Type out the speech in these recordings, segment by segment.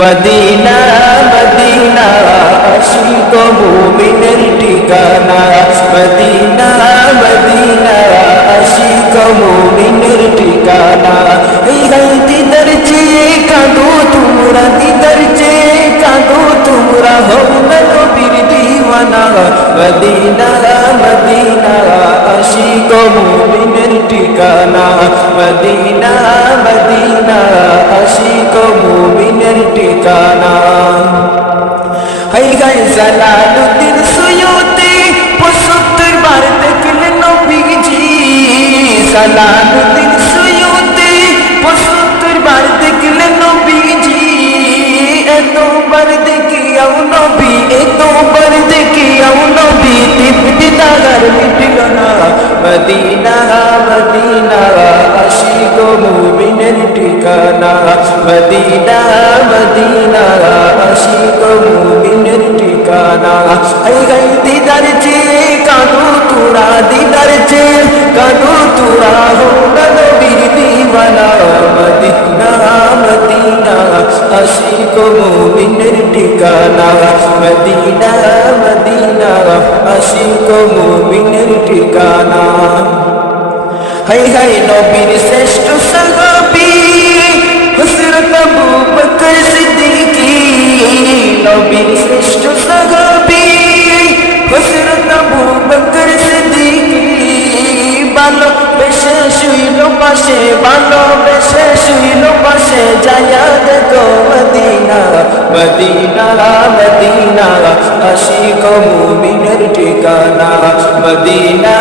Medina Medina Ashiq মুমিনের ঠিকানা Medina Medina Ashiq মুমিনের ঠিকানা এই দিদার চেয়ে কাঁদো তোমরা দিদার চেয়ে কাঁদো তোমরা হও না নবীর দিওয়ানা মদিনা মদিনা আশিক মুমিনের ঠিকানা মদিনা মদিনা আশিক মুমিনের ঠিকানা হাই হাই জালালুদ্দিন সুয়ুতি ৭৫ বার দেখলেন নবীজি জালালুদ্দিন সুয়ুতি ৭৫ বার দেখলেন নবীজি এতবার দেখিয়াও নবী এতবার দেখিয়াও নবী তৃপ্তি তাহার মিটল না মদিনা মদিনা আশিক মুমিনের ঠিকানা মদিনা মদিনা আশিক মুমিনের ঠিকানা হাই হাই দিদার চেয়ে কাঁদো তোরা দিদার চেয়ে কাঁদো তোরা হো না নবীর দিওয়ানা মদিনা মদিনা আশিক মুমিনের ঠিকানা মদিনা মদিনা আশিক মুমিনের ঠিকানা হাই হাই নবীর শ্রেষ্ঠ সাহাবী হযরত আবু বকর সিদ্দিকী নবীর শ্রেষ্ঠ সাহাবী হযরত আবু বকর সিদ্দিকী ভালোবেসে শুইল পাশে ভালোবেসে শুইল পাশে যায়া দেখো মদিনা মদিনা মদিনা আশিক মুমিনের ঠিকানা মদিনা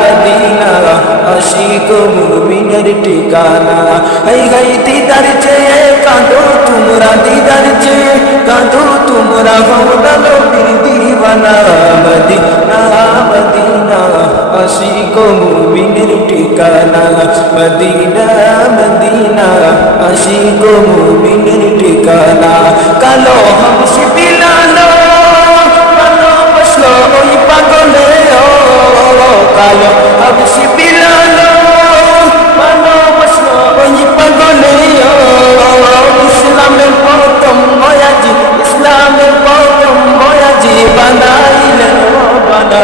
মদিনা আশিক মুমিনের ঠিকানা হাই হাই দিদার চেয়ে কাঁদো তোমরা দিদার চেয়ে কাঁদো তোমরা হও না নবীর দিওয়ানা মদিনা মদিনা আশিক মুমিনের ঠিকানা মদিনা মদিনা আশিক মুমিনের ঠিকানা কালো হাবশি বিলাল ভালোবাসলো ওই পাগলে ও কালো হাবশি বিলাল ভালোবাসলো ওই পাগলে ও ইসলামের প্রথম বয়াজি ইসলামের প্রথম বয়াজি বানাইলেন বানা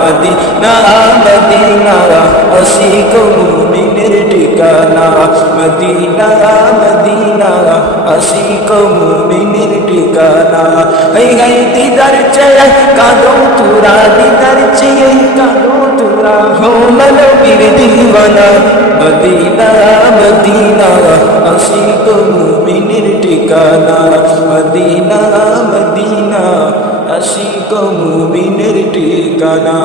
মদিনা মদিনা আশিক মুমিনের ঠিকানা মদিনা মদিনা আশিক মুমিনের ঠিকানা হাই হাই দিদার চেয়ে কাঁদো তোরা দিদার চেয়ে কাঁদো তোরা হো না নবীর দিওয়ানা মদিনা মদিনা আশিক মুমিনের ঠিকানা মদিনা মদিনা আশিক মুমিনের ঠিকানা।